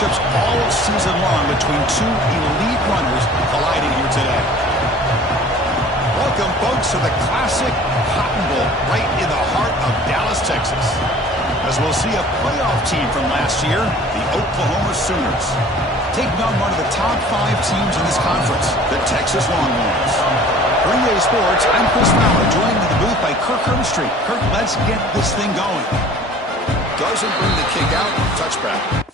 matchups all season long between two elite runners colliding here today. Welcome, folks, to the classic Cotton Bowl right in the heart of Dallas, Texas. As we'll see a playoff team from last year, the Oklahoma Sooners, taking on one of the top 5 teams in this conference, the Texas Longhorns. For EA Sports, I'm Chris Fowler, joined in the booth by Kirk Herbstreit. Kirk, let's get this thing going. Doesn't bring the kick out, touchback.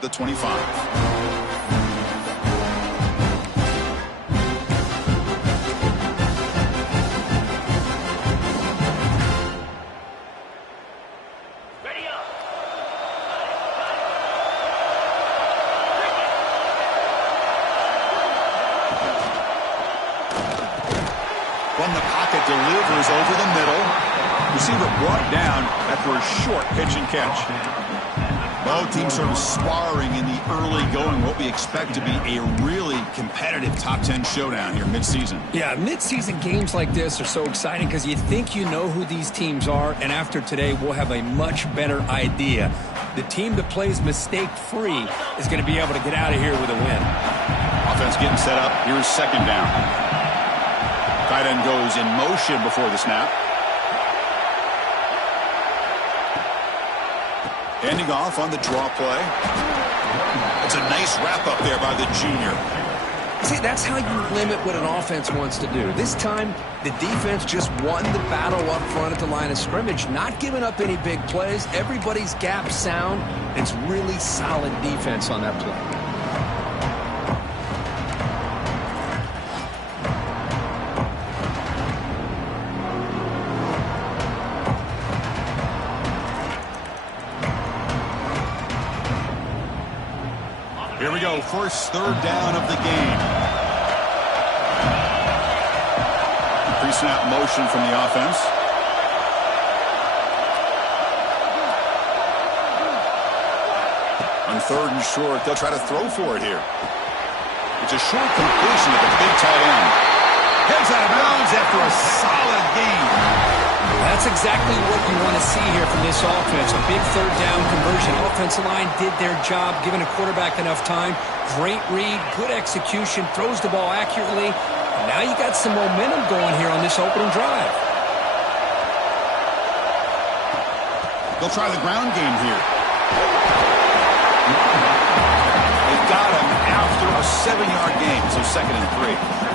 The 25. From the pocket, delivers over the middle. Receiver brought down after a short pitch and catch. Both teams sort of sparring in the early going, what we expect to be a really competitive top 10 showdown here mid-season. Yeah, mid-season games like this are so exciting because you think you know who these teams are, and after today, we'll have a much better idea. The team that plays mistake-free is going to be able to get out of here with a win. Offense getting set up. Here's second down. Tight end goes in motion before the snap. Ending off on the draw play. It's a nice wrap-up there by the junior. See, that's how you limit what an offense wants to do. This time, the defense just won the battle up front at the line of scrimmage, not giving up any big plays. Everybody's gap sound. It's really solid defense on that play. Here we go, first third down of the game. Pre-snap motion from the offense. On third and short, they'll try to throw for it here. It's a short completion of the big tight end. Heads out of bounds after a solid gain. That's exactly what you want to see here from this offense. A big third down conversion. Offensive line did their job, giving a quarterback enough time. Great read, good execution, throws the ball accurately. And now you got some momentum going here on this opening drive. They'll try the ground game here. They've got him after a 7-yard gain, so 2nd and 3.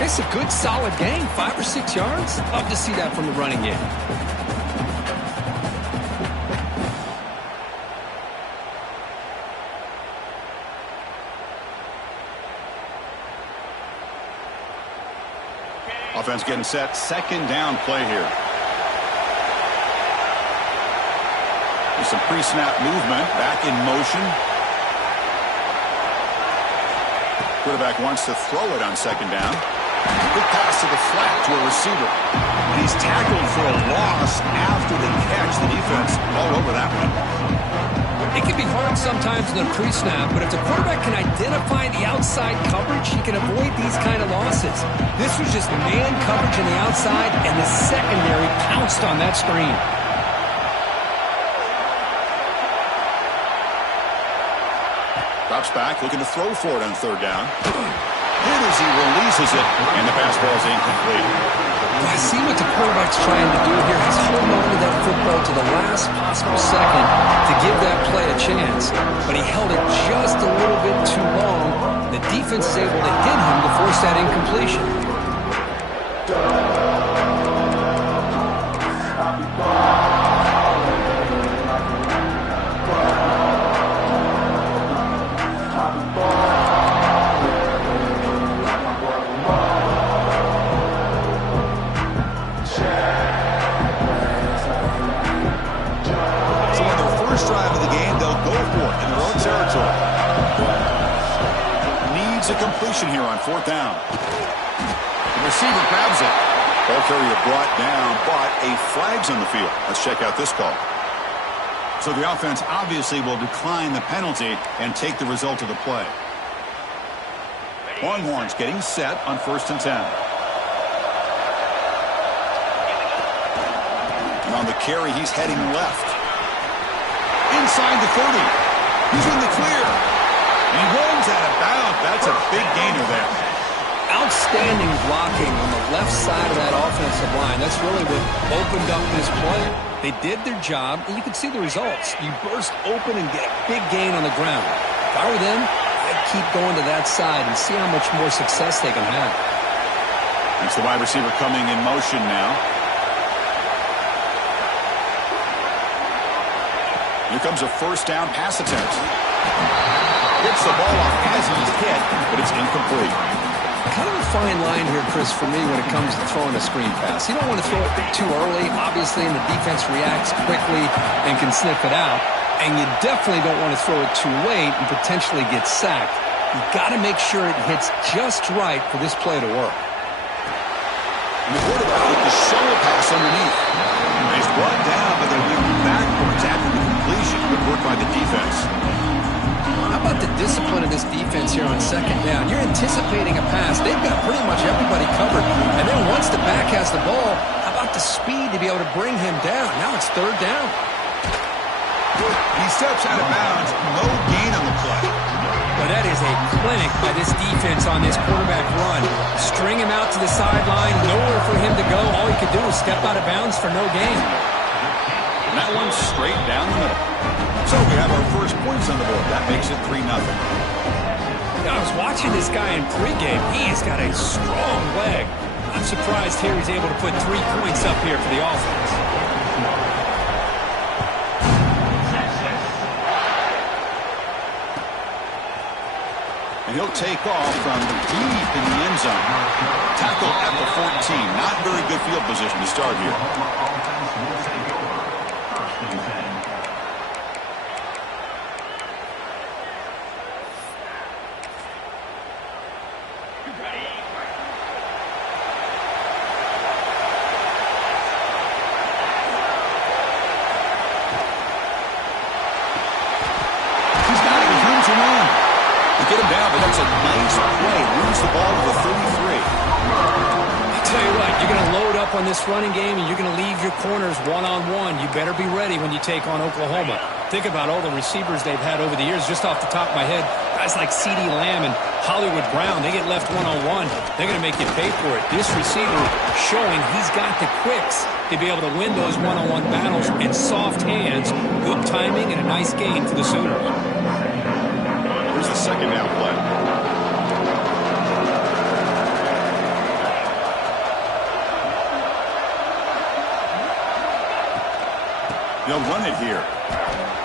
It's a good, solid game. 5 or 6 yards. Love to see that from the running game. Offense getting set. Second down play here. There's some pre-snap movement. Back in motion. Quarterback wants to throw it on second down. Good pass to the flat to a receiver. And he's tackled for a loss after the catch. The defense all over that one. It can be hard sometimes in a pre-snap, but if the quarterback can outside coverage, he can avoid these kind of losses. This was just man coverage on the outside, and the secondary pounced on that screen. Drops back, looking to throw for it on third down. Hit as he releases it, and the pass ball is incomplete. I see what the quarterback's trying to do here. He's holding on to that football to the last possible second to give that play a chance. But he held it just a little bit too long. The defense is able to hit him to force that incompletion. Drive of the game, they'll go for it in their own territory. Needs a completion here on fourth down. The receiver grabs it. Ball carrier brought down, but a flag's on the field. Let's check out this call. So the offense obviously will decline the penalty and take the result of the play. Longhorns getting set on 1st and 10. And on the carry, he's heading left. Inside the 30. He's in the clear. And he runs out of bounds. That's a big gainer there. Outstanding blocking on the left side of that offensive line. That's really what opened up this play. They did their job, and you can see the results. You burst open and get a big gain on the ground. If I were them, I'd keep going to that side and see how much more success they can have. That's the wide receiver coming in motion now. Here comes a first down pass attempt. Gets the ball off as he's hit, but it's incomplete. Kind of a fine line here, Chris, for me when it comes to throwing a screen pass. You don't want to throw it too early, obviously, and the defense reacts quickly and can sniff it out. And you definitely don't want to throw it too late and potentially get sacked. You've got to make sure it hits just right for this play to work. And the quarterback with the shovel pass underneath. He's brought down, but they're moving backwards after the completion. Good work by the defense. How about the discipline of this defense here on second down? You're anticipating a pass. They've got pretty much everybody covered. And then once the back has the ball, how about the speed to be able to bring him down? Now it's third down. He steps out of bounds. No gain on the play. Well, that is a clinic by this defense on this quarterback run. String him out to the sideline, nowhere for him to go. All he could do was step out of bounds for no gain. And that one's straight down the middle. So we have our first points on the board. That makes it 3-0. I was watching this guy in pregame. He's got a strong leg. I'm surprised here he's able to put 3 points up here for the offense. And he'll take off from deep in the end zone. Tackle at the 14. Not very good field position to start here. He's got it. He's room to run. Get him down, but that's a nice play. Lose the ball to the 33. I'll tell you what, you're going to load up on this running game, and you're going to leave your corners one-on-one. You better be ready when you take on Oklahoma. Think about all the receivers they've had over the years. Just off the top of my head, guys like CeeDee Lamb and Hollywood Brown, they get left one-on-one. They're going to make you pay for it. This receiver showing he's got the quicks to be able to win those one-on-one battles and soft hands. Good timing and a nice gain for the Sooners. Here's the second down play. They'll run it here.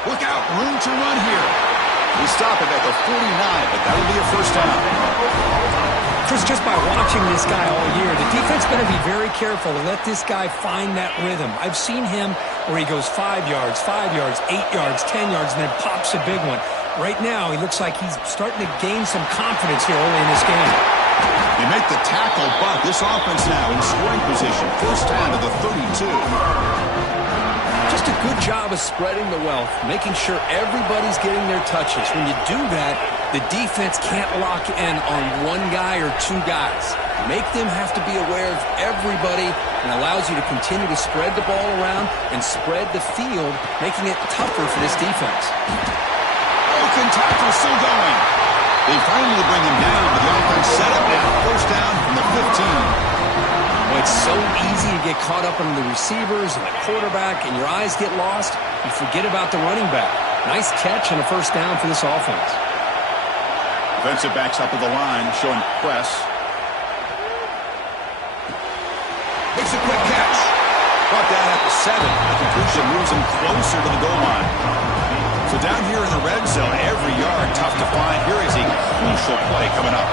Look out, room to run here. We stop it at the 49, but that'll be a first down. Chris, just by watching this guy all year, the defense better be very careful to let this guy find that rhythm. I've seen him where he goes 5 yards, 8 yards, 10 yards, and then pops a big one. Right now, he looks like he's starting to gain some confidence here early in this game. They make the tackle, but this offense now in scoring position. First down to the 32. Just a Good job of spreading the wealth, making sure everybody's getting their touches. When you do that, the defense can't lock in on one guy or two guys. Make them have to be aware of everybody, and allows you to continue to spread the ball around and spread the field, making it tougher for this defense. Broken tackle still going. They finally bring him down, but the offense set up now. First down from the 15. Well, it's so easy to get caught up on the receivers and the quarterback, and your eyes get lost. You forget about the running back. Nice catch and a first down for this offense. Defensive backs up at the line, showing press. Makes a quick catch. Brought down at the 7. The completion moves him closer to the goal line. So down here in the red zone, every yard tough to find. Here is a crucial play coming up.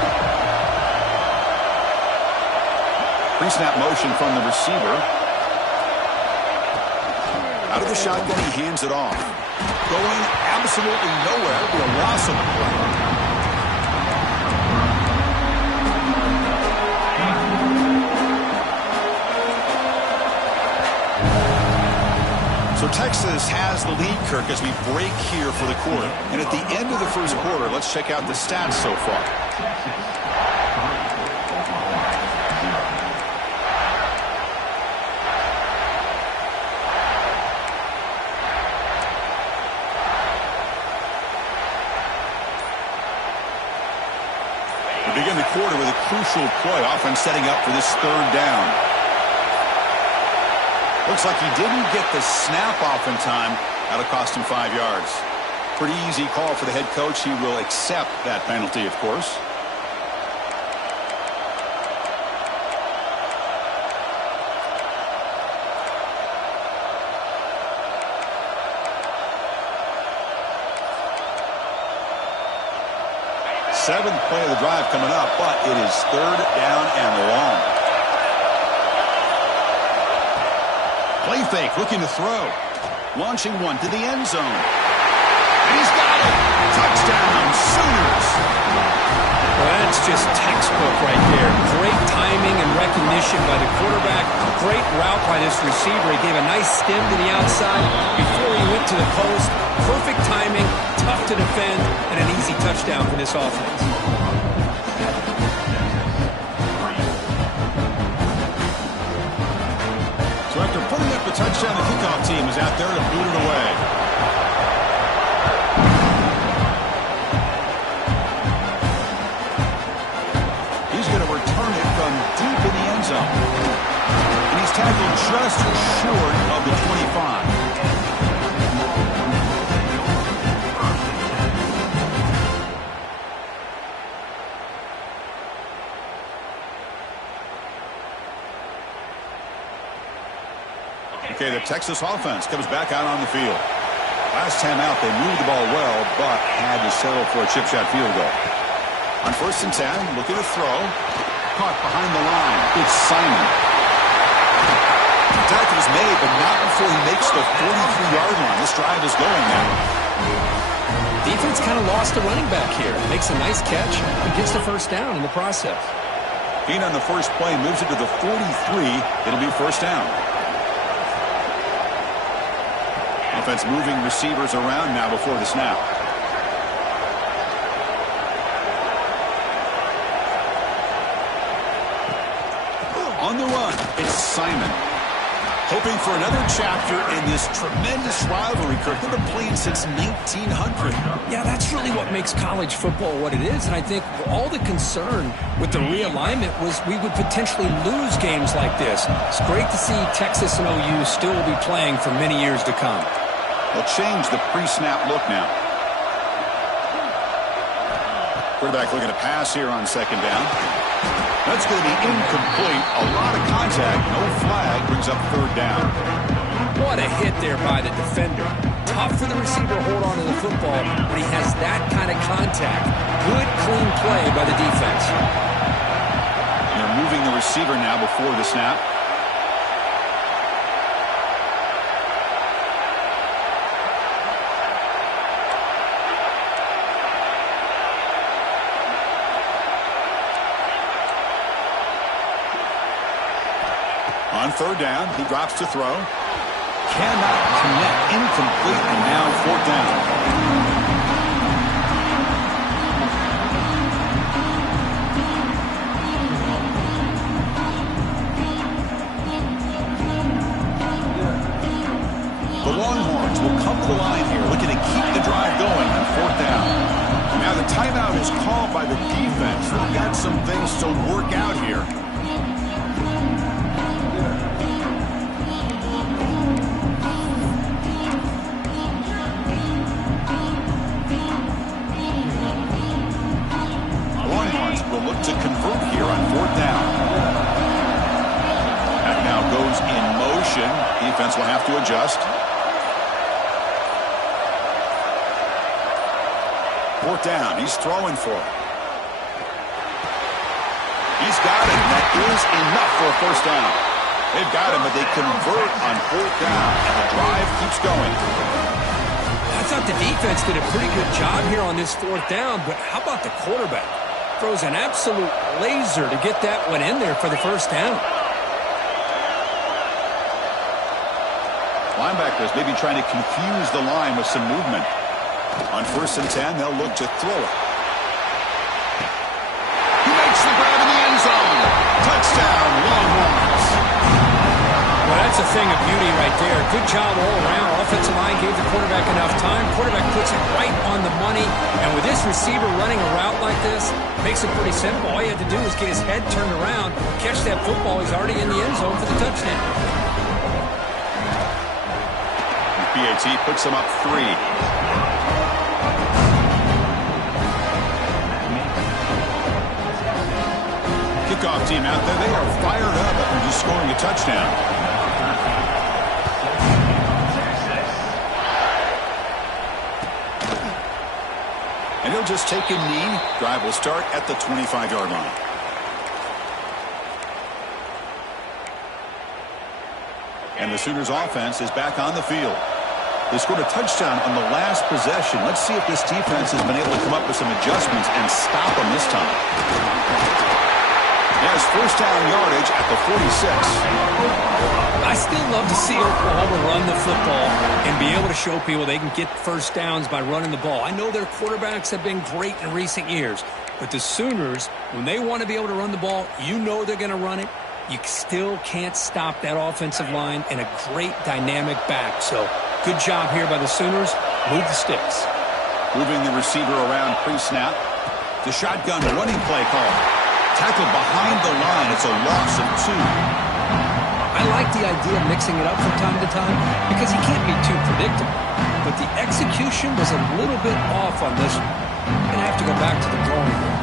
Pre-snap motion from the receiver. Out of the shotgun, he hands it off. Going absolutely nowhere. It'll be a loss on the play. So Texas has the lead, Kirk, as we break here for the quarter. And at the end of the first quarter, let's check out the stats so far. We begin the quarter with a crucial play, offense setting up for this third down. Looks like he didn't get the snap off in time. That'll cost him 5 yards. Pretty easy call for the head coach. He will accept that penalty, of course. Seventh play of the drive coming up, but it is third down and long. Play fake, looking to throw. Launching one to the end zone. And he's got it. Touchdown, Sooners. Well, that's just textbook right there. Great timing and recognition by the quarterback. Great route by this receiver. He gave a nice stem to the outside before he went to the post. Perfect timing, tough to defend, and an easy touchdown for this offense. So after putting up the touchdown, the kickoff team is out there to boot it away. He's going to return it from deep in the end zone. And he's tackled just short of the 25. Okay, the Texas offense comes back out on the field. Last time out, they moved the ball well, but had to settle for a chip shot field goal. On 1st and 10, looking to throw. Caught behind the line. It's Simon. The tackle is made, but not before he makes the 43-yard line. This drive is going now. Defense kind of lost a running back here. Makes a nice catch and gets the first down in the process. Gain on the first play, moves it to the 43. It'll be first down. Offense moving receivers around now before the snap. On the run, it's Simon. Hoping for another chapter in this tremendous rivalry, Kirk. They've been playing since 1900. Yeah, that's really what makes college football what it is. And I think all the concern with the realignment was we would potentially lose games like this. It's great to see Texas and OU still will be playing for many years to come. They'll change the pre-snap look now. Quarterback looking to pass here on second down. That's going to be incomplete. A lot of contact. No flag. Brings up third down. What a hit there by the defender. Tough for the receiver to hold on to the football when he has that kind of contact. Good, clean play by the defense. And they're moving the receiver now before the snap. On third down, he drops to throw. cannot connect. Incomplete, and now 4th down. The Longhorns will come to the line here, looking to keep the drive going on 4th down. Now the timeout is called by the defense. They've got some things to work out here. Longhorns will look to convert here on 4th down. That now goes in motion. Defense will have to adjust. 4th down. He's throwing for it. He's got it. That is enough for a 1st down. They've got him, but they convert on 4th down, and the drive keeps going. I thought the defense did a pretty good job here on this 4th down, but how about the quarterback? Throws an absolute laser to get that one in there for the 1st down. Linebackers maybe trying to confuse the line with some movement. On 1st and 10, they'll look to throw it. He makes the grab in the end zone. Touchdown, Longhorns. Well, that's a thing of beauty right there. Good job all around. Offensive line gave the quarterback enough time. Quarterback puts it right on the money. And with this receiver running a route like this, makes it pretty simple. All you had to do was get his head turned around, catch that football. He's already in the end zone for the touchdown. BAT puts him up 3. Kickoff team out there. They are fired up after just scoring a touchdown. And he'll just take a knee. Drive will start at the 25-yard line. And the Sooners offense is back on the field. They scored a touchdown on the last possession. Let's see if this defense has been able to come up with some adjustments and stop them this time. There's 1st down yardage at the 46. I still love to see Oklahoma run the football and be able to show people they can get 1st downs by running the ball. I know their quarterbacks have been great in recent years, but the Sooners, when they want to be able to run the ball, you know they're going to run it. You still can't stop that offensive line and a great dynamic back. So good job here by the Sooners. Move the sticks. Moving the receiver around pre-snap. The shotgun running play call. Tackled behind the line. It's a loss of 2. I like the idea of mixing it up from time to time because he can't be too predictable. But the execution was a little bit off on this one. Going to have to go back to the drawing board.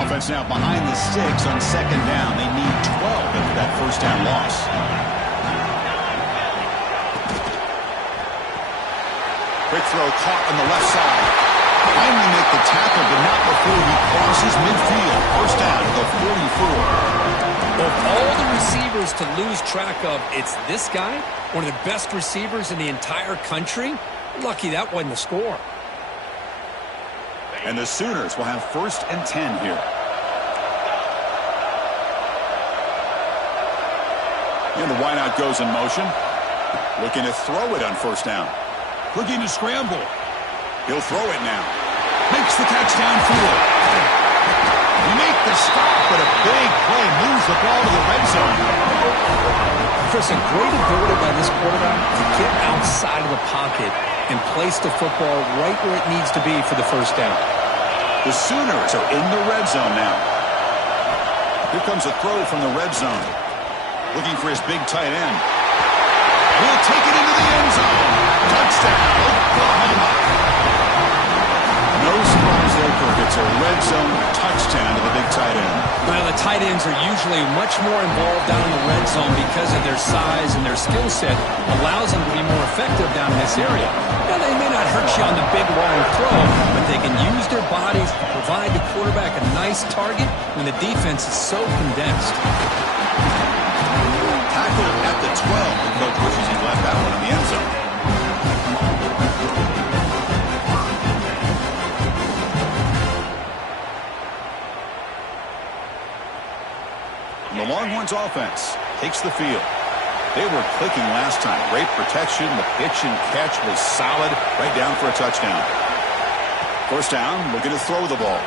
Offense now behind the 6 on 2nd down. They need 12 after that 1st down loss. Quick throw caught on the left side. Finally make the tackle, but not before he crosses midfield. 1st down to the 44. Of all the receivers to lose track of, it's this guy, one of the best receivers in the entire country. Lucky that wasn't the score. And the Sooners will have 1st and 10 here. And the wideout goes in motion. Looking to throw it on 1st down. Looking to scramble. He'll throw it now. Makes the catch downfield. He make the stop, but a big play moves the ball to the red zone. Chris, a great ability by this quarterback to get outside of the pocket and place the football right where it needs to be for the 1st down. The Sooners are in the red zone now. Here comes a throw from the red zone. Looking for his big tight end. He'll take it into the end zone. Touchdown, Oklahoma. No surprise there, Kirk. It's a red zone touchdown to the big tight end. Well, the tight ends are usually much more involved down in the red zone because of their size and their skill set allows them to be more effective down in this area. Now, they may not hurt you on the big, long throw, but they can use their bodies to provide the quarterback a nice target when the defense is so condensed. Tackled at the 12. The coach wishes he left that one in the end zone. Browns offense takes the field. They were clicking last time. Great protection. The pitch and catch was solid. Right down for a touchdown. First down, looking to throw the ball.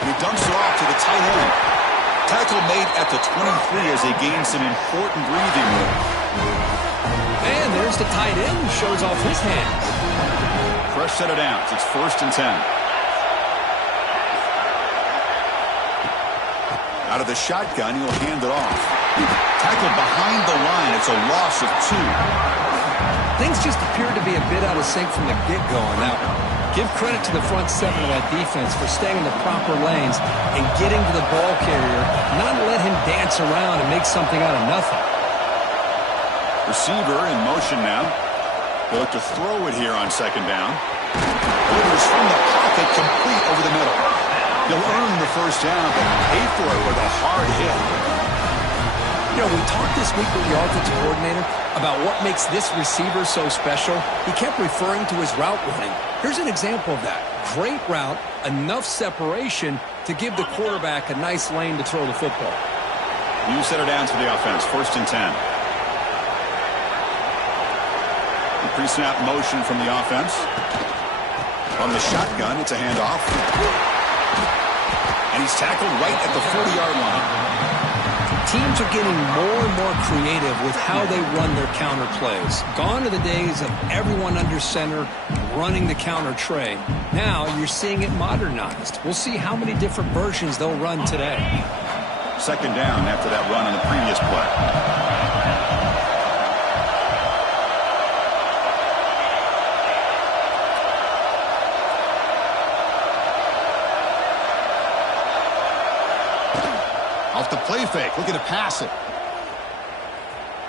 And he dumps it off to the tight end. Tackle made at the 23 as they gain some important breathing room. And there's the tight end who shows off his hands. Fresh set of downs. It's 1st and 10. Out of the shotgun, he'll hand it off. Tackled behind the line. It's a loss of 2. Things just appeared to be a bit out of sync from the get-go on that one. Give credit to the front 7 of that defense for staying in the proper lanes and getting to the ball carrier, not let him dance around and make something out of nothing. Receiver in motion now. They'll look to throw it here on 2nd down. Delivers from the pocket, complete over the middle. He'll earn the first down, but pay for it with a hard hit. You know, we talked this week with the offensive coordinator about what makes this receiver so special. He kept referring to his route running. Here's an example of that. Great route, enough separation to give the quarterback a nice lane to throw the football. You set it down to the offense, 1st and 10. The pre-snap motion from the offense. On the shotgun, it's a handoff. And he's tackled right at the 40-yard line. Teams are getting more and more creative with how they run their counter plays. Gone are the days of everyone under center running the counter tray. Now you're seeing it modernized. We'll see how many different versions they'll run today. 2nd down after that run on the previous play. Off the play fake, looking to pass it.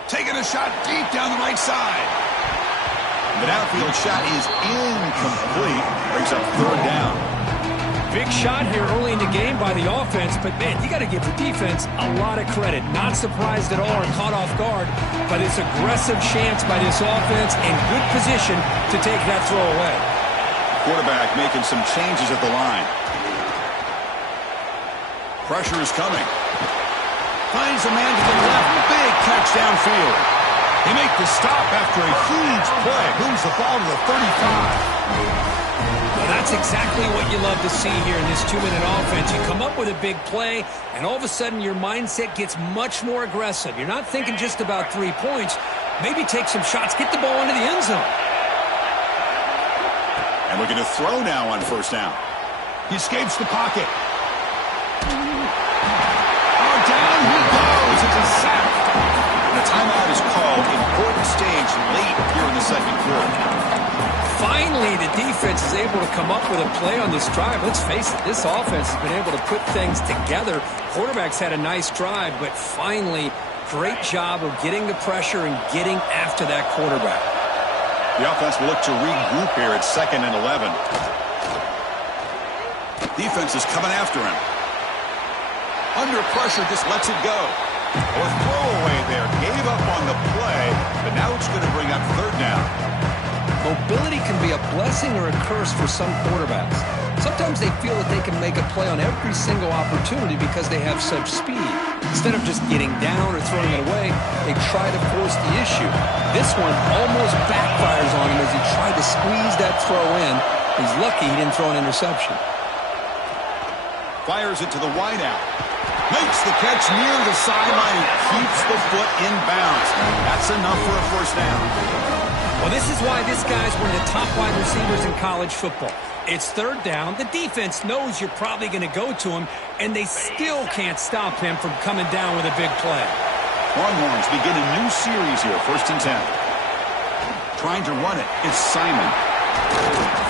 Taking a shot deep down the right side. The downfield shot is incomplete. Brings up 3rd down. Big shot here early in the game by the offense, but man, you got to give the defense a lot of credit. Not surprised at all or caught off guard by this aggressive chance by this offense and good position to take that throw away. Quarterback making some changes at the line. Pressure is coming. Finds a man to the left. Big catch downfield. They make the stop after a huge play. Moves the ball to the 35. Well, that's exactly what you love to see here in this 2-minute offense. You come up with a big play, and all of a sudden your mindset gets much more aggressive. You're not thinking just about 3 points. Maybe take some shots, get the ball into the end zone. And looking to throw now on 1st down. He escapes the pocket. Down he goes. It's a sack. And a timeout is called. Important stage late here in the 2nd quarter. Finally, the defense is able to come up with a play on this drive. Let's face it, this offense has been able to put things together. Quarterback's had a nice drive, but finally, great job of getting the pressure and getting after that quarterback. The offense will look to regroup here at 2nd and 11. Defense is coming after him. Under pressure, just lets it go. Or throwaway there. Gave up on the play, but now it's going to bring up 3rd down. Mobility can be a blessing or a curse for some quarterbacks. Sometimes they feel that they can make a play on every single opportunity because they have such speed. Instead of just getting down or throwing it away, they try to force the issue. This one almost backfires on him as he tried to squeeze that throw in. He's lucky he didn't throw an interception. Fires it to the wideout. Makes the catch near the sideline and keeps the foot in bounds. That's enough for a 1st down. Well, this is why this guy's one of the top wide receivers in college football. It's 3rd down. The defense knows you're probably going to go to him, and they still can't stop him from coming down with a big play. Longhorns begin a new series here, 1st and 10. Trying to run it, it's Simon.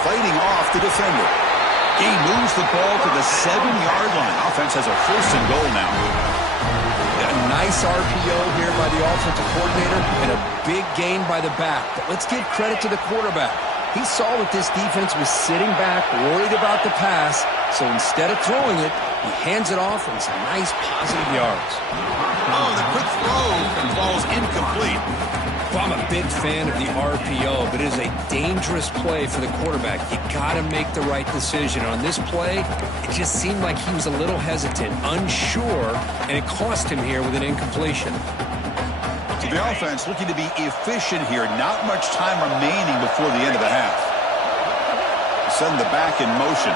Fighting off the defender. He moves the ball to the 7-yard line. Offense has a 1st and goal now. A nice RPO here by the offensive coordinator and a big gain by the back. But let's give credit to the quarterback. He saw that this defense was sitting back, worried about the pass, so instead of throwing it, he hands it off and some nice positive yards. Oh, the quick throw and falls incomplete. Well, I'm a big fan of the RPO, but it is a dangerous play for the quarterback. You got to make the right decision. On this play, it just seemed like he was a little hesitant, unsure, and it cost him here with an incompletion. So the offense looking to be efficient here. Not much time remaining before the end of the half. Send the back in motion.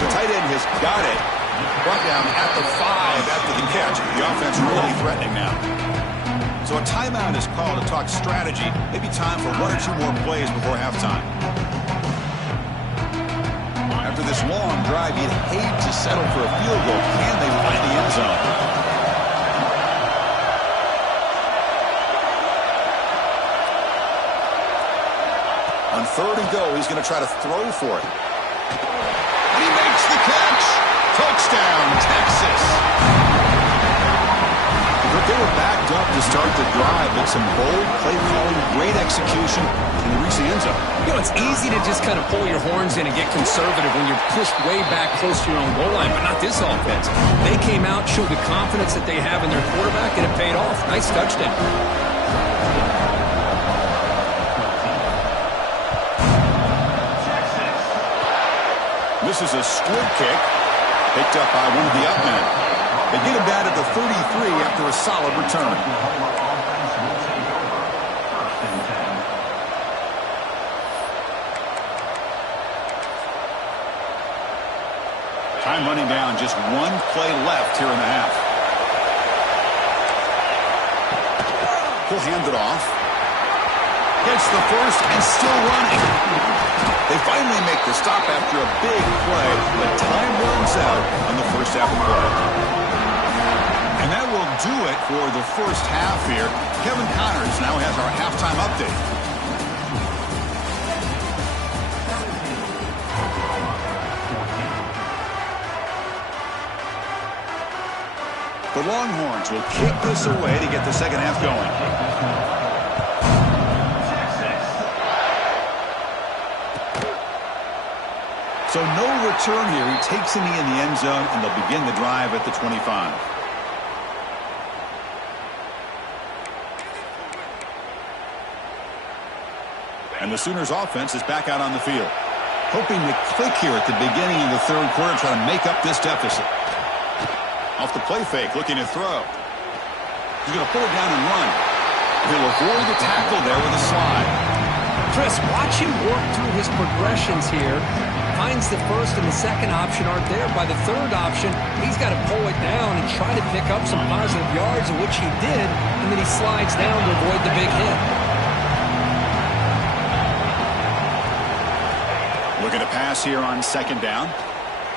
The tight end has got it. Brought down at the 5 after the catch. The offense really threatening now. So a timeout is called to talk strategy. Maybe time for 1 or 2 more plays before halftime. After this long drive, you'd hate to settle for a field goal. Can they find the end zone? On 3rd and go, he's going to try to throw for it. And he makes the catch. Touchdown, Texas. But they were backed up to start the drive, but some bold play calling, great execution, and they reach the end zone. You know, it's easy to just kind of pull your horns in and get conservative when you're pushed way back close to your own goal line, but not this offense. They came out, showed the confidence that they have in their quarterback, and it paid off. Nice touchdown. This is a split kick, picked up by one of the up men. They get him down at the 33 after a solid return. Time running down, just 1 play left here in the half. He'll hand it off. Gets the first and still running. They finally make the stop after a big play, but time runs out on the first half of play. And that will do it for the first half here. Kevin Connors now has our halftime update. The Longhorns will kick this away to get the second half going. So no return here. He takes a knee in the end zone, and they'll begin the drive at the 25. And the Sooners offense is back out on the field. Hoping to click here at the beginning of the 3rd quarter, try to make up this deficit. Off the play fake, looking to throw. He's going to pull it down and run. He'll avoid the tackle there with a slide. Chris, watch him work through his progressions here. Finds the first and the second option aren't there. By the 3rd option, he's got to pull it down and try to pick up some positive yards, of which he did, and then he slides down to avoid the big hit. Looking to pass here on 2nd down.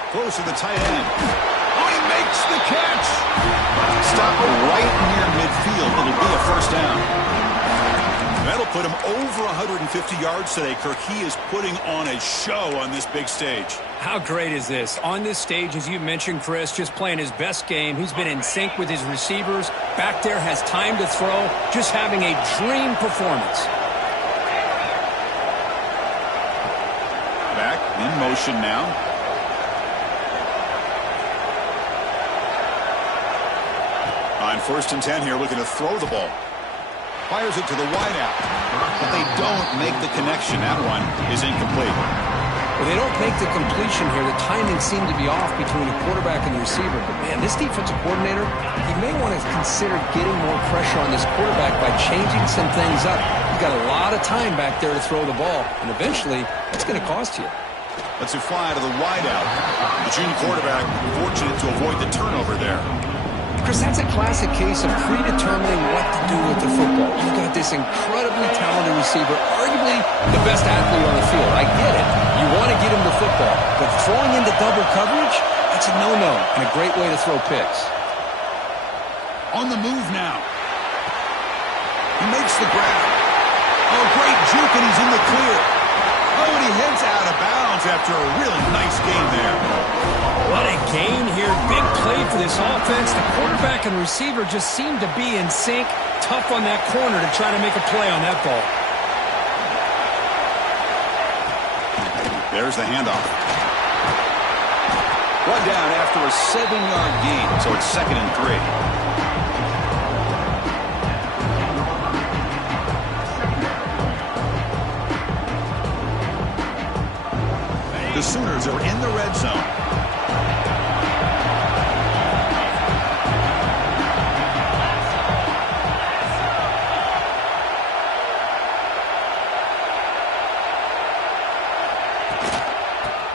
Close to the tight end. Oh, he makes the catch. Stop right near midfield. It'll be a first down. That'll put him over 150 yards today, Kirk. He is putting on a show on this big stage. How great is this? On this stage, as you mentioned, Chris, just playing his best game. He's been in sync with his receivers. Back there, has time to throw. Just having a dream performance. Back in motion now. On 1st and 10 here, looking to throw the ball. Fires it to the wideout, but they don't make the connection. That one is incomplete. Well, they don't make the completion here. The timing seemed to be off between the quarterback and the receiver. But, man, this defensive coordinator, he may want to consider getting more pressure on this quarterback by changing some things up. You've got a lot of time back there to throw the ball, and eventually that's going to cost you. Let's fly to the wideout. The junior quarterback fortunate to avoid the turnover there. Chris, that's a classic case of predetermining what to do with the football. You've got this incredibly talented receiver, arguably the best athlete on the field. I get it. You want to get him the football. But throwing into double coverage, that's a no-no and a great way to throw picks. On the move now. He makes the grab. Oh, great juke, and he's in the clear. Oh, and he heads out of bounds after a really nice game there. What a gain here. Big play for this offense. The quarterback and receiver just seem to be in sync. Tough on that corner to try to make a play on that ball. There's the handoff. One down after a 7-yard gain, so it's 2nd and 3. The Sooners are in the red zone.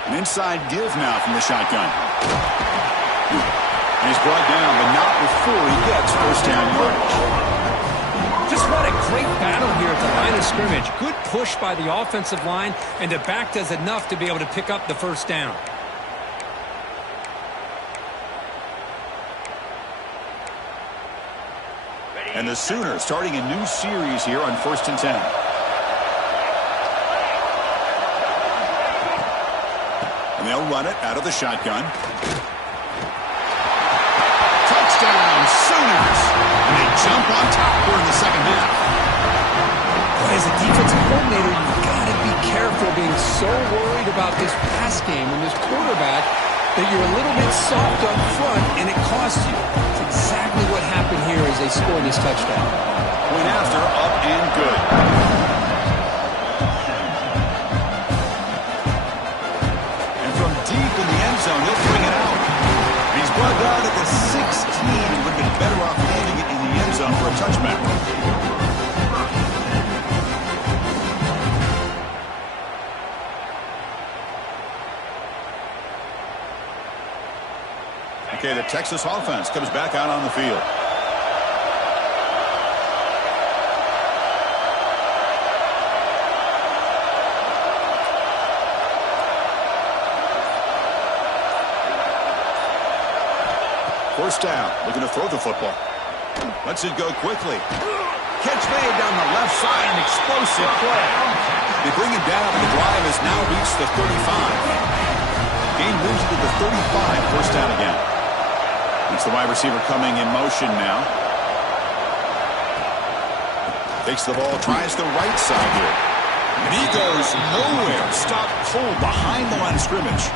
An inside give now from the shotgun. And he's brought down, but not before he gets first down yardage. Just what a great battle here at the line of scrimmage. Good push by the offensive line, and the back does enough to be able to pick up the first down. And the Sooners starting a new series here on 1st and 10. And they'll run it out of the shotgun. Touchdown, Sooners! And they jump on top here in the second half. But as a defensive coordinator, you've got to be careful being so worried about this pass game and this quarterback that you're a little bit soft up front and it costs you. It's exactly what happened here as they scored this touchdown. Point after, up and good. Deep in the end zone, he'll bring it out. And he's brought down at the 16. He would have been better off landing it in the end zone for a touchback. Okay, the Texas offense comes back out on the field. First down, looking to throw the football. Lets it go quickly. Catch made down the left side, an explosive play. They bring it down, and the drive has now reached the 35. Game moves to the 35, first down again. It's the wide receiver coming in motion now. Takes the ball, tries the right side here. And he goes nowhere. Stop cold behind the line of scrimmage.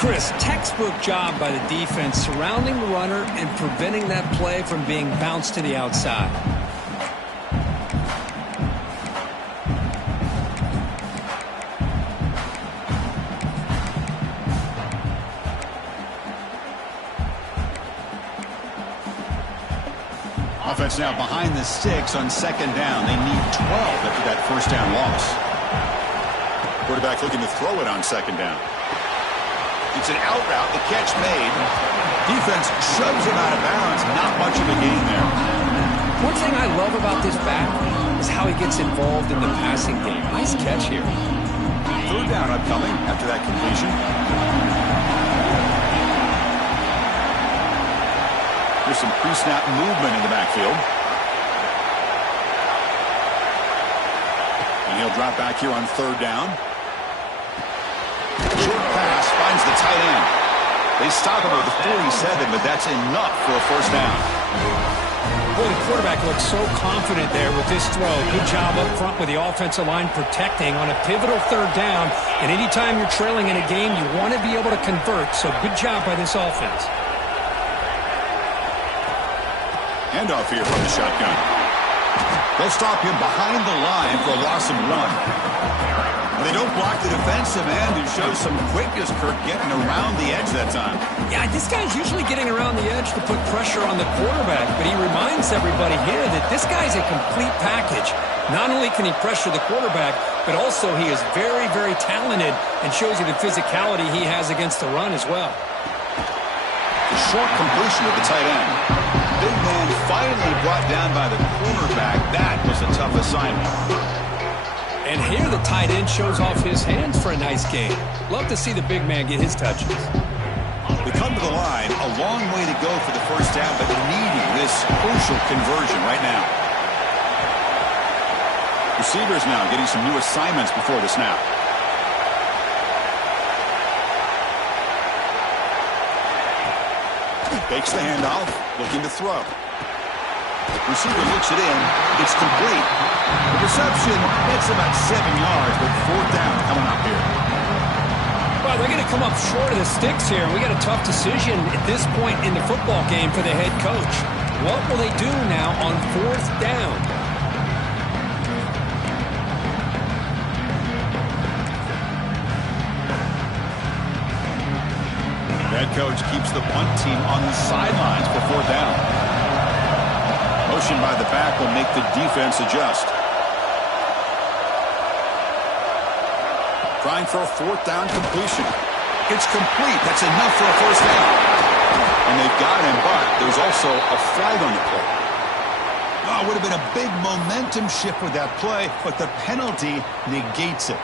Chris, textbook job by the defense surrounding the runner and preventing that play from being bounced to the outside. Offense now behind the 6 on 2nd down. They need 12 after that first down loss. Quarterback looking to throw it on 2nd down. It's an out route, the catch made. Defense shoves him out of bounds. Not much of a gain there. One thing I love about this back is how he gets involved in the passing game. Nice catch here. 3rd down upcoming after that completion. There's some pre-snap movement in the backfield. And he'll drop back here on 3rd down. Short pass finds the tight end. They stop him at the 47, but that's enough for a first down. Boy, the quarterback looks so confident there with this throw. Good job up front with the offensive line protecting on a pivotal 3rd down. And anytime you're trailing in a game, you want to be able to convert. So good job by this offense. Handoff here from the shotgun. They'll stop him behind the line for a loss of 1. They don't block the defensive end, who shows some quickness, Kirk, getting around the edge that time. Yeah, this guy's usually getting around the edge to put pressure on the quarterback, but he reminds everybody here that this guy's a complete package. Not only can he pressure the quarterback, but also he is very, very talented and shows you the physicality he has against the run as well. The short completion of the tight end. Big man finally brought down by the quarterback. That was a tough assignment. And here the tight end shows off his hands for a nice game. Love to see the big man get his touches. They come to the line, a long way to go for the first down, but needing this crucial conversion right now. Receivers now getting some new assignments before the snap. Takes the handoff, looking to throw. Receiver looks it in. It's complete. The reception gets about 7 yards, but 4th down coming up here. Well, they're going to come up short of the sticks here. We got a tough decision at this point in the football game for the head coach. What will they do now on 4th down? The head coach keeps the punt team on the sidelines for 4th down. Motion by the back will make the defense adjust. Trying for a 4th down completion. It's complete. That's enough for a 1st down. And they've got him, but there's also a flag on the play. Oh, it would have been a big momentum shift with that play, but the penalty negates it.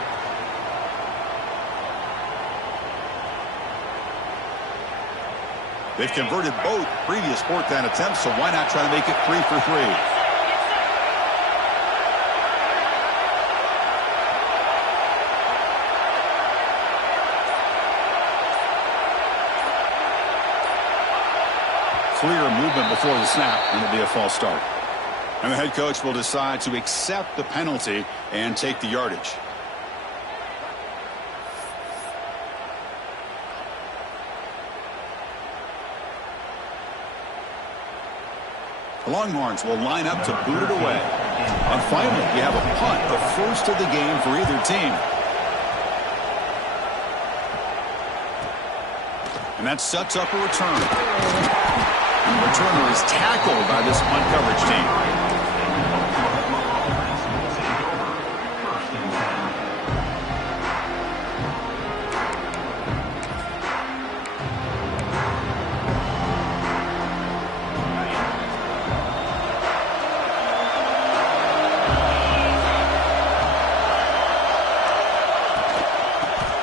They've converted both previous 4th down attempts, so why not try to make it 3 for 3? Clear movement before the snap, and it'll be a false start. And the head coach will decide to accept the penalty and take the yardage. The Longhorns will line up to boot it away. And finally, we have a punt, the first of the game for either team. And that sets up a return. The returner is tackled by this punt coverage team.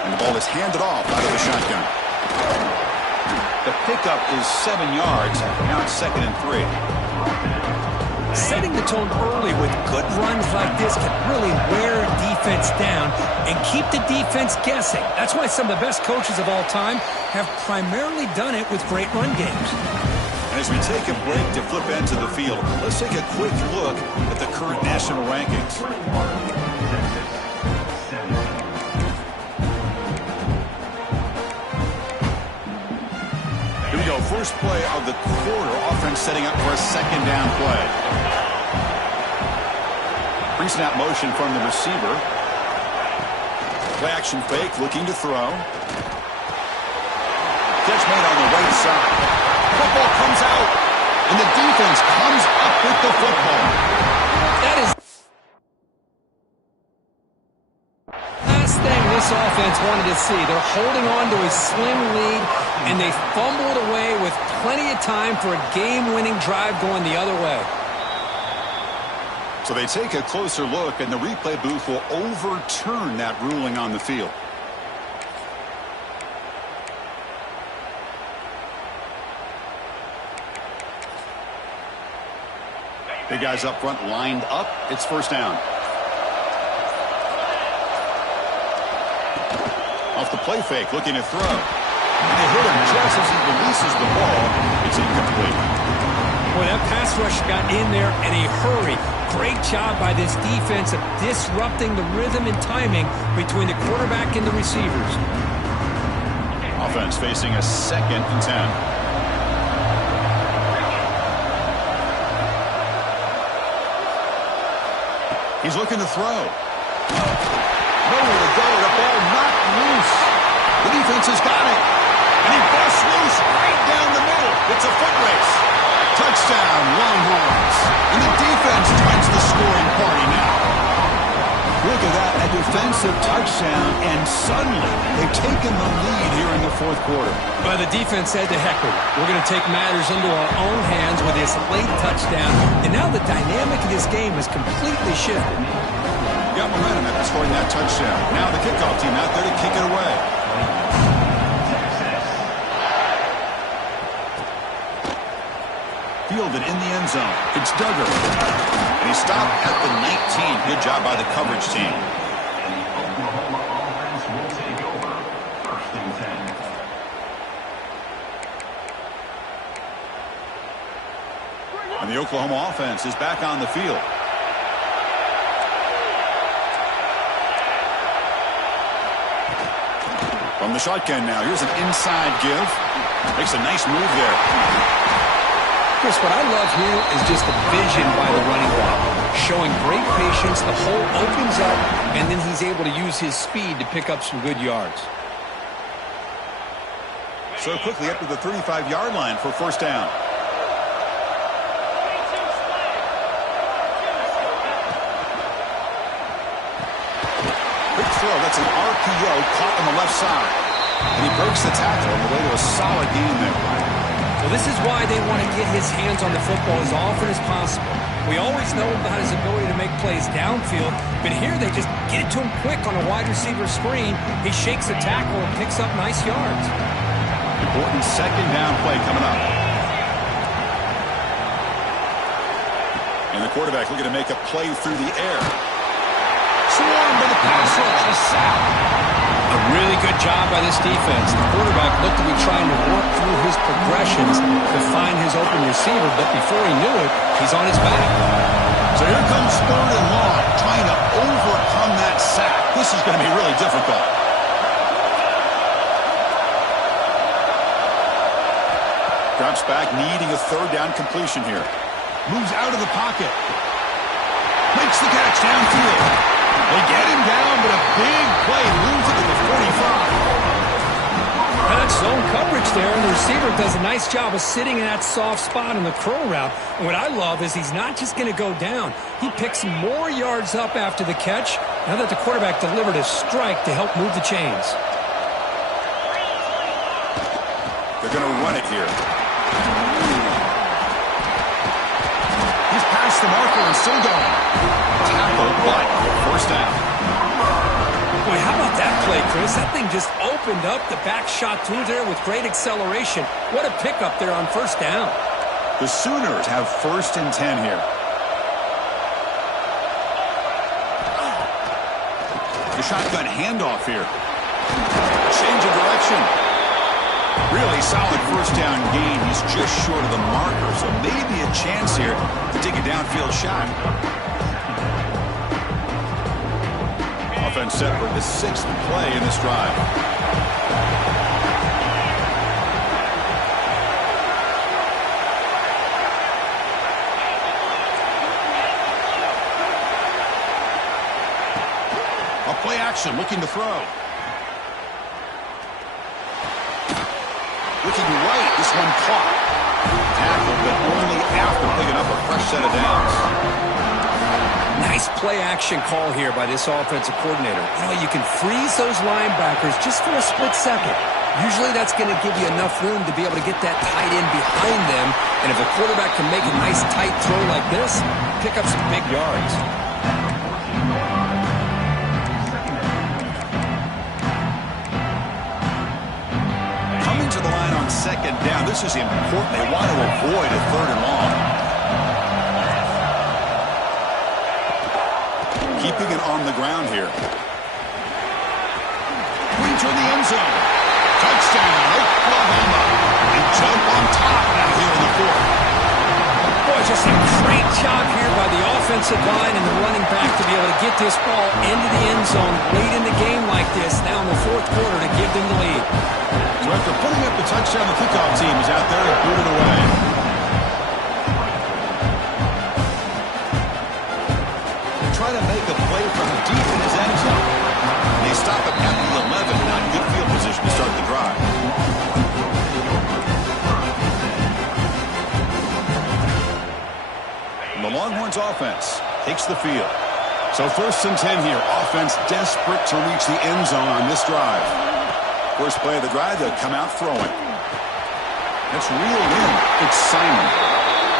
And the ball is handed off out of the shotgun. The pickup is 7 yards. Now it's 2nd and 3. Setting the tone early with good runs like this can really wear a defense down and keep the defense guessing. That's why some of the best coaches of all time have primarily done it with great run games. And as we take a break to flip into the field, let's take a quick look at the current national rankings. First play of the quarter, offense setting up for a 2nd down play. Pre-snap motion from the receiver. Play action fake, looking to throw. Catch made on the right side. Football comes out, and the defense comes up with the football. That is last thing this offense wanted to see. They're holding on to a slim lead, and they fumbled away with plenty of time for a game-winning drive going the other way. So they take a closer look, and the replay booth will overturn that ruling on the field. Big guys up front lined up. It's 1st down. Off the play fake, looking to throw. And they hit him just as he releases the ball. It's incomplete. Boy, that pass rush got in there in a hurry. Great job by this defense of disrupting the rhythm and timing between the quarterback and the receivers. Offense facing a 2nd and 10. He's looking to throw. Nowhere to go. The ball knocked loose. The defense has got it. And he busts loose right down the middle. It's a foot race. Touchdown, Longhorns. And the defense joins the scoring party now. Look at that, a defensive touchdown, and suddenly they've taken the lead here in the 4th quarter. Well, the defense said to heck with it. We're going to take matters into our own hands with this late touchdown, and now the dynamic of this game has completely shifted. Got momentum after scoring that touchdown. Now the kickoff team out there to kick it away. Fielded in the end zone. It's Duggar. And he stopped at the 19. Good job by the coverage team. And the Oklahoma offense is back on the field. From the shotgun now, here's an inside give. Makes a nice move there. Chris, what I love here is just the vision by the running back. Showing great patience, the hole opens up, and then he's able to use his speed to pick up some good yards. So quickly up to the 35-yard line for first down. Quick throw, that's an RPO caught on the left side. And he breaks the tackle on the way to a solid gain there. Well, this is why they want to get his hands on the football as often as possible. We always know about his ability to make plays downfield, but here they just get it to him quick on a wide receiver screen. He shakes the tackle and picks up nice yards. Important second down play coming up. And the quarterback looking to make a play through the air. Swarmed by the pass rush. A sack. A really good job by this defense. The quarterback looked to be trying to work through his progressions to find his open receiver, but before he knew it, he's on his back. So here comes third and long, trying to overcome that sack. This is going to be really difficult. Drops back, needing a third down completion here. Moves out of the pocket. Makes the catch downfield. They get him down, but a big play moves it to the 45. That's zone coverage there, and the receiver does a nice job of sitting in that soft spot in the curl route. And what I love is he's not just going to go down. He picks more yards up after the catch now that the quarterback delivered a strike to help move the chains. They're going to run it here. He's past the marker and still going. Tackle, but first down. Boy, how about that play, Chris? That thing just opened up. The back shot through there with great acceleration. What a pickup there on first down. The Sooners have first and 10 here. The shotgun handoff here. Change of direction. Really solid first down gain. He's just short of the marker, so maybe a chance here to take a downfield shot. Offense set for the 6th play in this drive. A play action, looking to throw. Looking right, this one caught. Tackle, but only after picking up a fresh set of downs. Nice play-action call here by this offensive coordinator. You know, you can freeze those linebackers just for a split second. Usually that's going to give you enough room to be able to get that tight end behind them. And if the quarterback can make a nice tight throw like this, pick up some big yards. Coming to the line on second down. This is important. They want to avoid a third and long. Keeping it on the ground here. Reach in the end zone. Touchdown, Oklahoma. They jump on top now here in the fourth. Boy, just a great job here by the offensive line and the running back to be able to get this ball into the end zone late in the game like this, now in the fourth quarter to give them the lead. So after putting up the touchdown, the kickoff team is out there to boot it away. Try to make a play from deep in his end zone. They stop it at the 11, now in good field position to start the drive. And the Longhorns offense takes the field. So first and 10 here. Offense desperate to reach the end zone on this drive. First play of the drive, they'll come out throwing. That's reeled in. It's Simon.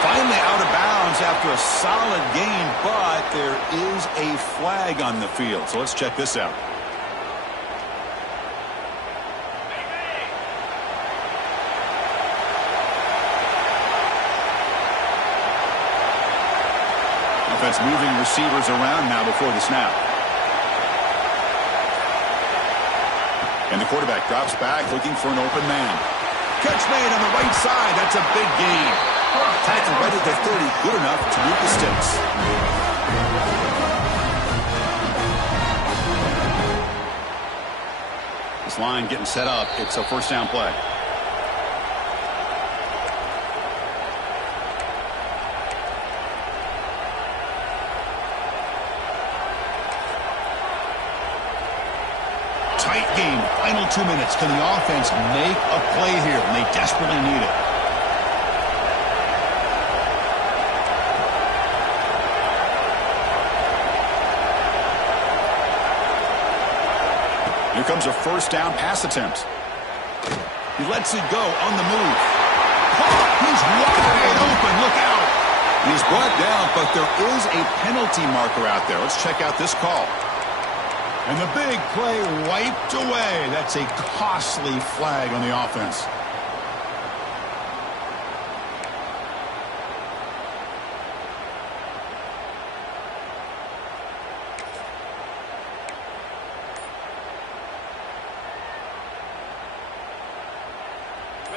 Finally out of bounds after a solid gain, but there is a flag on the field. So let's check this out. Offense moving receivers around now before the snap. And the quarterback drops back looking for an open man. Catch made on the right side. That's a big gain. Tackle right at the 30, good enough to move the sticks. The offense line getting set up. It's a first down play. Tight game. Final 2 minutes. Can the offense make a play here? And they desperately need it. Here comes a first down pass attempt. He lets it go on the move. He's wide open. Look out. He's brought down, but there is a penalty marker out there. Let's check out this call. And the big play wiped away. That's a costly flag on the offense.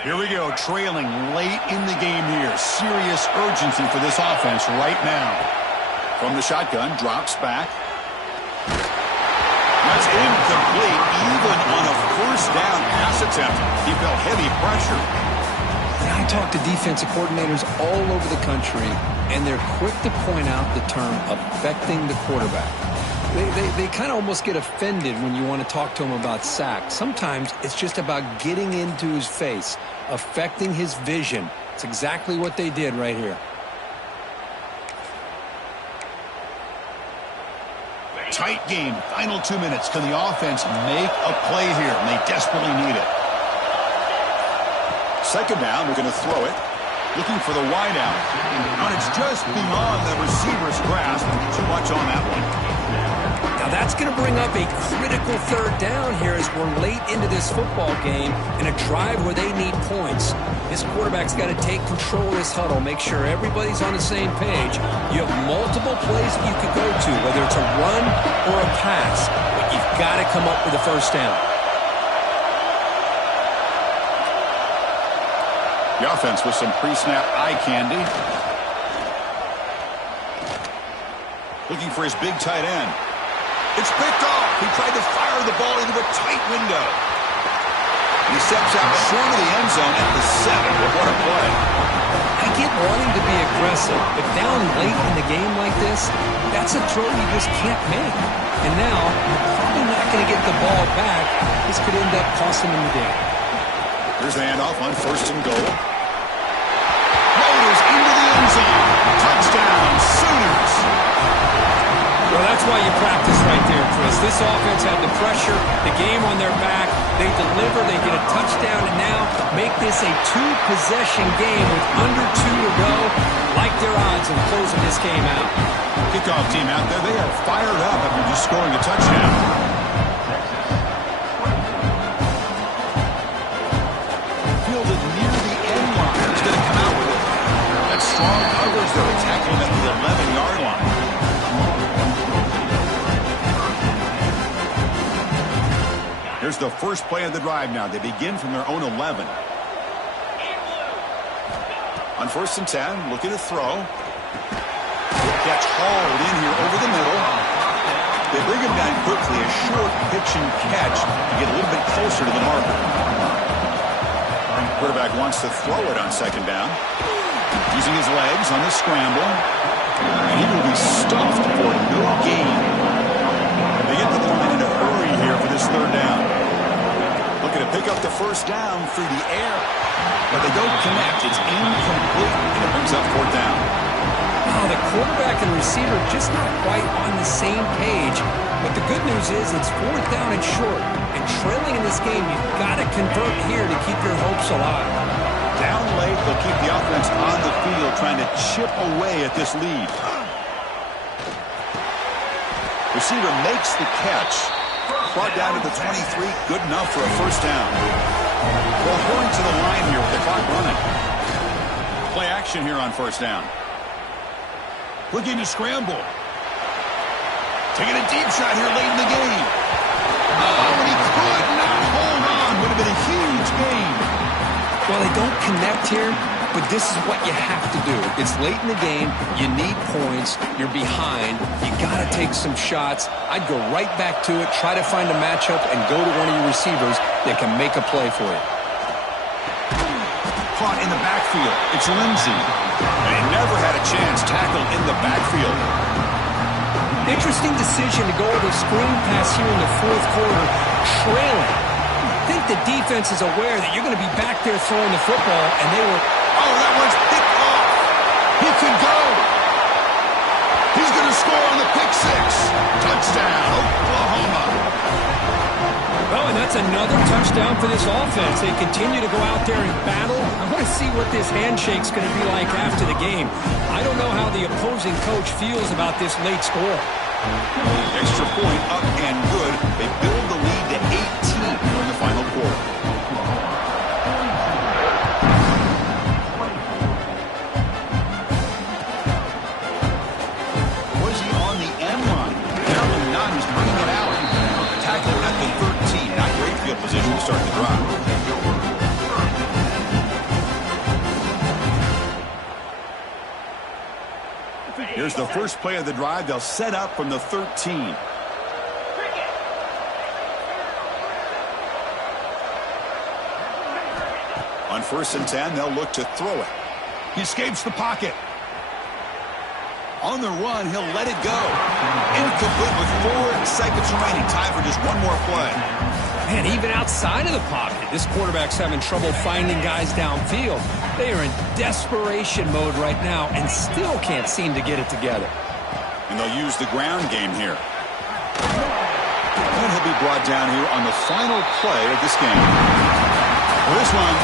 Here we go, trailing late in the game here. Serious urgency for this offense right now. From the shotgun, drops back. That's incomplete, even on a first down pass attempt. He felt heavy pressure. I talk to defensive coordinators all over the country, and they're quick to point out the term affecting the quarterback. They kind of almost get offended when you want to talk to them about sacks. Sometimes it's just about getting into his face, affecting his vision. It's exactly what they did right here. Tight game. Final 2 minutes. Can the offense make a play here? And they desperately need it. Second down. They're going to throw it. Looking for the wide out. And it's just beyond the receiver's grasp. Too much on that one. Now that's going to bring up a critical third down here as we're late into this football game in a drive where they need points. This quarterback's got to take control of this huddle, make sure everybody's on the same page. You have multiple plays that you could go to, whether it's a run or a pass, but you've got to come up with a first down. The offense with some pre-snap eye candy. Looking for his big tight end. It's picked off. He tried to fire the ball into a tight window. He steps out short of the end zone at the 7. What a play. I get wanting to be aggressive, but down late in the game like this, that's a throw you just can't make. And now, you're probably not going to get the ball back. This could end up costing him the game. Here's the handoff on first and goal. Rotors into the end zone. Touchdown, Sooners. Well, that's why you practice right there, Chris. This offense had the pressure, the game on their back. They deliver, they get a touchdown, and now make this a two-possession game with under 2 to go. Like their odds of closing this game out. Kickoff team out there, they are fired up after just scoring a touchdown. Fielded near the end line. He's going to come out with it. That strong coverage, though, tackling at the 11-yard line. Here's the first play of the drive now. They begin from their own 11. On first and 10, looking to throw. Gets hauled in here over the middle. They bring him down quickly. A short pitch and catch to get a little bit closer to the marker. Quarterback wants to throw it on second down. Using his legs on the scramble. And he will be stuffed for no gain. They get to the line in a hurry here for this third down. Looking to pick up the first down through the air. But they don't connect. It's incomplete. And it brings up fourth down. Oh, the quarterback and receiver just not quite on the same page. But the good news is it's fourth down and short. And trailing in this game, you've got to convert here to keep your hopes alive. Down late, they'll keep the offense on the field trying to chip away at this lead. Receiver makes the catch. Brought down to the 23. Good enough for a first down. Well, hurry to the line here with the clock running. Play action here on first down. Looking to scramble. Taking a deep shot here late in the game. Oh, and he could not hold on. Would have been a huge gain. Well, they don't connect here, but this is what you have to do. It's late in the game. You need points. You're behind. You got to take some shots. I'd go right back to it, try to find a matchup, and go to one of your receivers that can make a play for you. Caught in the backfield. It's Lindsey. And he never had a chance tackled in the backfield. Interesting decision to go with a screen pass here in the fourth quarter, trailing. I think the defense is aware that you're going to be back there throwing the football, and they were... Oh, that one's picked off. He could go. He's going to score on the pick six. Touchdown, Oklahoma. Oh, and that's another touchdown for this offense. They continue to go out there and battle. I want to see what this handshake's going to be like after the game. I don't know how the opposing coach feels about this late score. Extra point up and good. They build the lead to 18 in the final quarter. Was he on the end line? Apparently not. He's bringing it out. Tackle at the 13. Not great field position to start the drive. Here's the first play of the drive. They'll set up from the 13. On 1st and 10, they'll look to throw it. He escapes the pocket. On the run, he'll let it go. Incomplete with 4 seconds remaining. Time for just one more play. Man, even outside of the pocket, this quarterback's having trouble finding guys downfield. They are in desperation mode right now and still can't seem to get it together. And they'll use the ground game here. And he'll be brought down here on the final play of this game. Well, this one,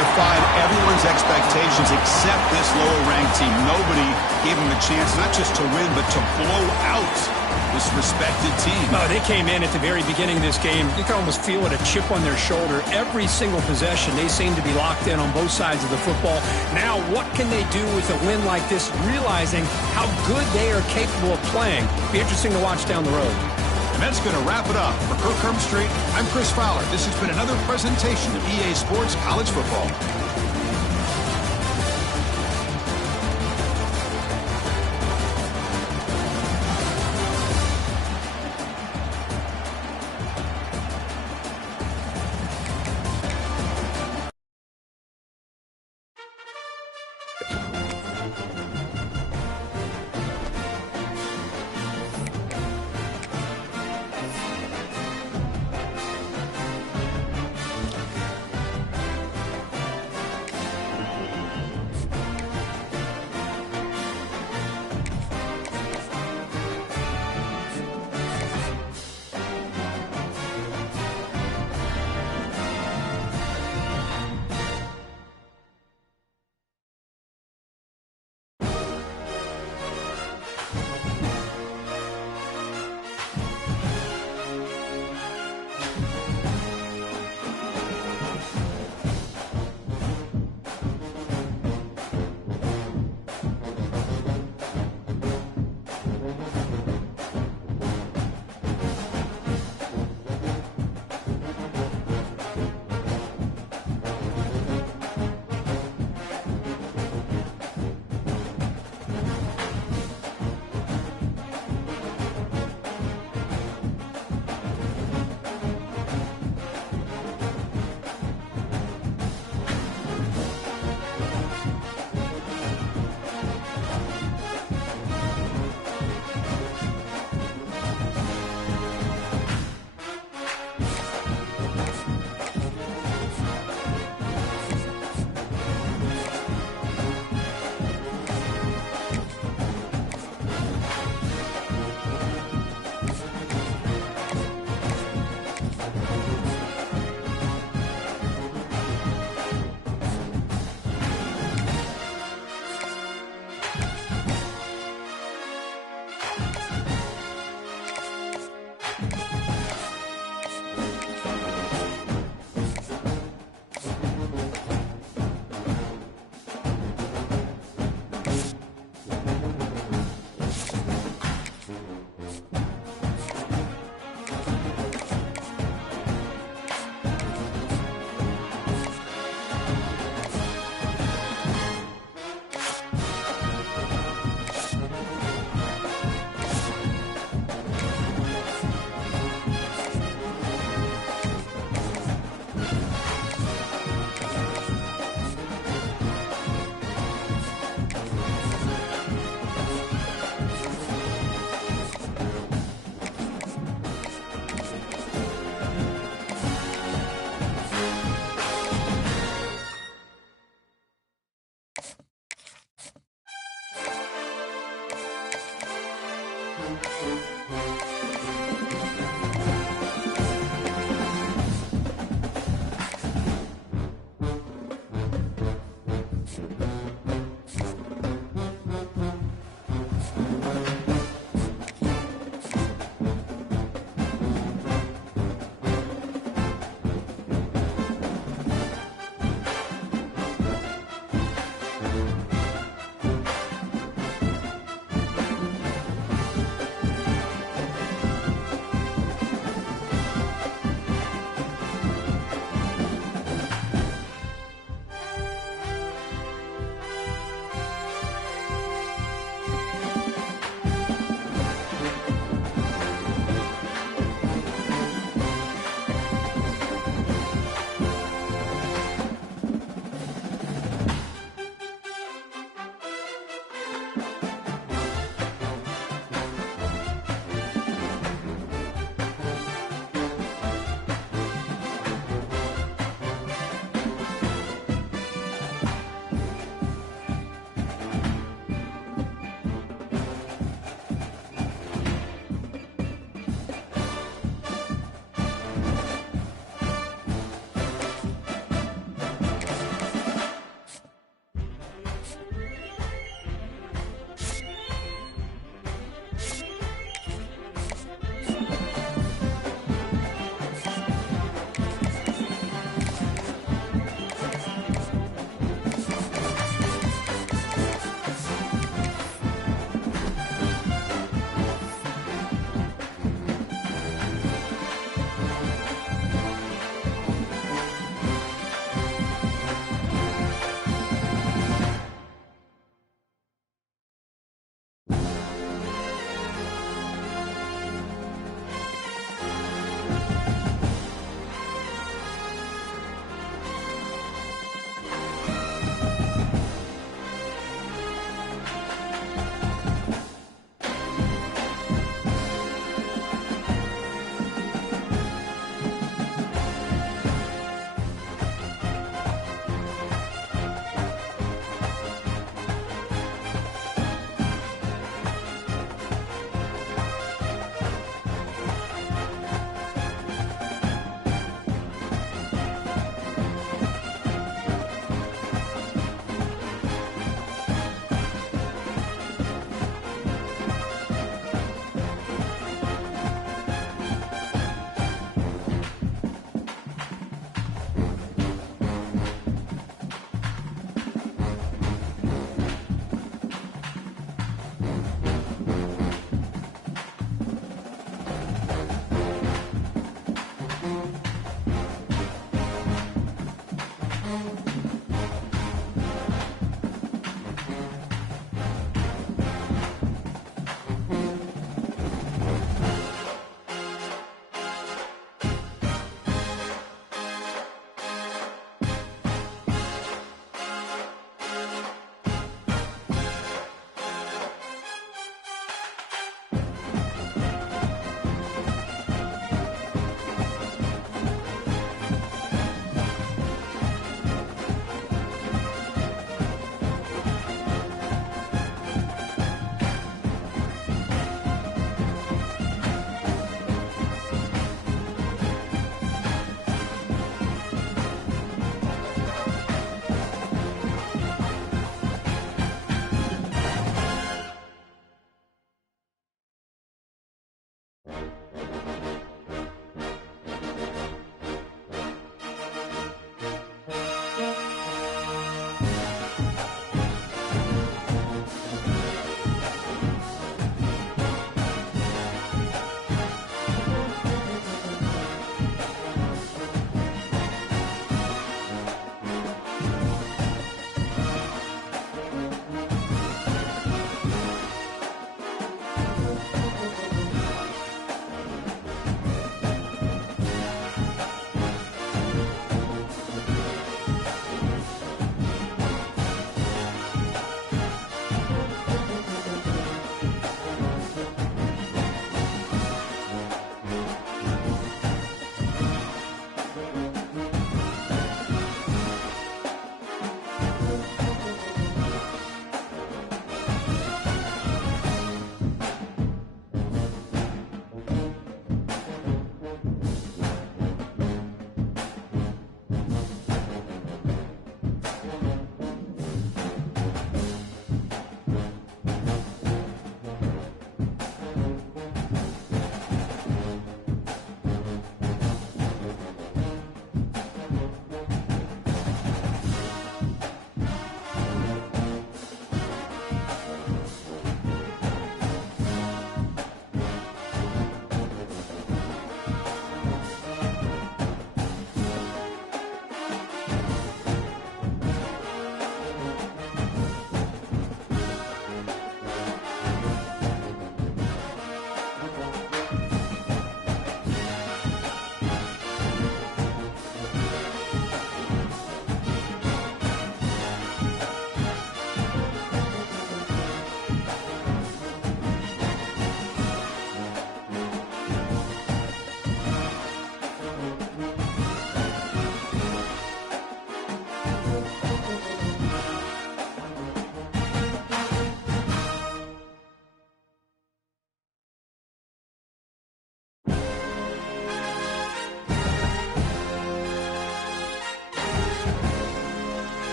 defied everyone's expectations except this lower-ranked team. Nobody gave them a chance not just to win, but to blow out this respected team. Oh, they came in at the very beginning of this game. You can almost feel it, a chip on their shoulder. Every single possession, they seem to be locked in on both sides of the football. Now, what can they do with a win like this, realizing how good they are capable of playing? Be interesting to watch down the road. And that's going to wrap it up. For Kirk Street, I'm Chris Fowler. This has been another presentation of EA Sports College Football.